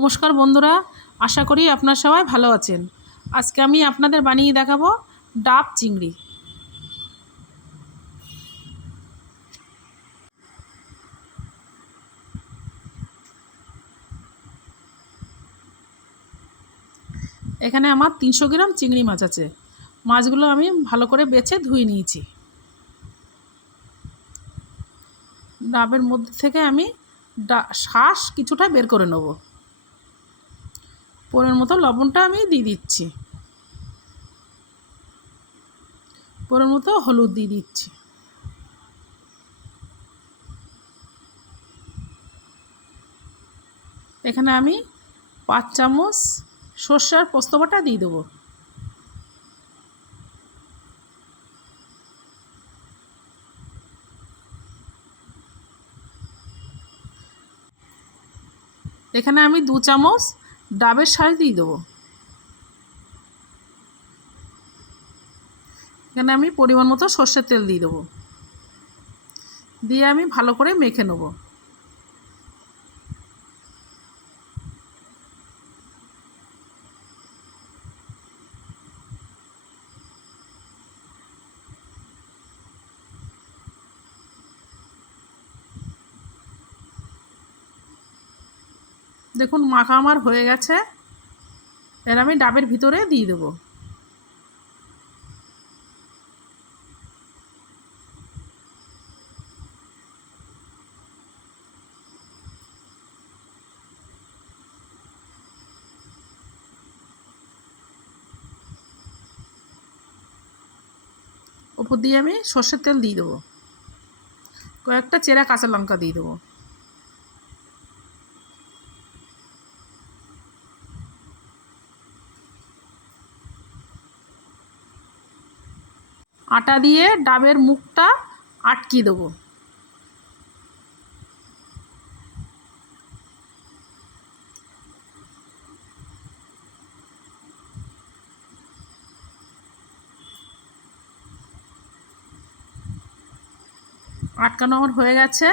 নমস্কার বন্ধুরা, আশা করি আপনারা সবাই ভালো আছেন। আজকে আমি আপনাদের বানিয়ে দেখাবো ডাব চিংড়ি। এখানে আমার 300 গ্রাম চিংড়ি মাছ আছে। মাছগুলো আমি ভালো করে বেছে ধুয়ে নিয়েছি। ডাবের মধ্যে থেকে আমি শ্বাস কিছুটা বের করে নেব। পরিমাণ মতো লবণটা আমি দিয়ে দিচ্ছি, পরিমাণ মতো হলুদ দিয়ে দিচ্ছি। এখানে আমি 5 চামচ সর্ষে আর পোস্ত বাটা দিয়ে দেবো। এখানে আমি 2 চামচ ডাবের শাঁস দিয়ে দেবো। এখানে আমি পরিমাণ মতো সর্ষের তেল দিয়ে দেবো, দিয়ে আমি ভালো করে মেখে নেব। দেখুন মাখা আমার হয়ে গেছে। এর আমি ডাবের ভিতরে দিয়ে দেবো। উপর দিয়ে আমি সর্ষের তেল দিয়ে দেবো, কয়েকটা চেরা কাঁচা লঙ্কা দিয়ে দেবো। আটা দিয়ে ডাবের মুখটা আটকিয়ে দেবো। আটকানো আমার হয়ে গেছে।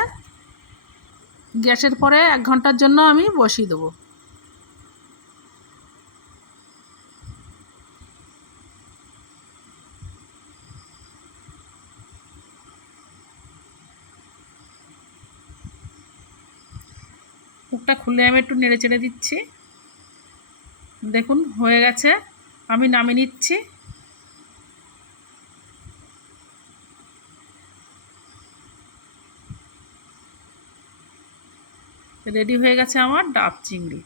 গ্যাসের পরে 1 ঘন্টার জন্য আমি বসিয়ে দেবো। মুখটা খুলে আমি একটু নেড়ে চেড়ে দিচ্ছি। দেখুন হয়ে গেছে, আমি নামিয়ে নিচ্ছি। রেডি হয়ে গেছে আমার ডাব চিংড়ি।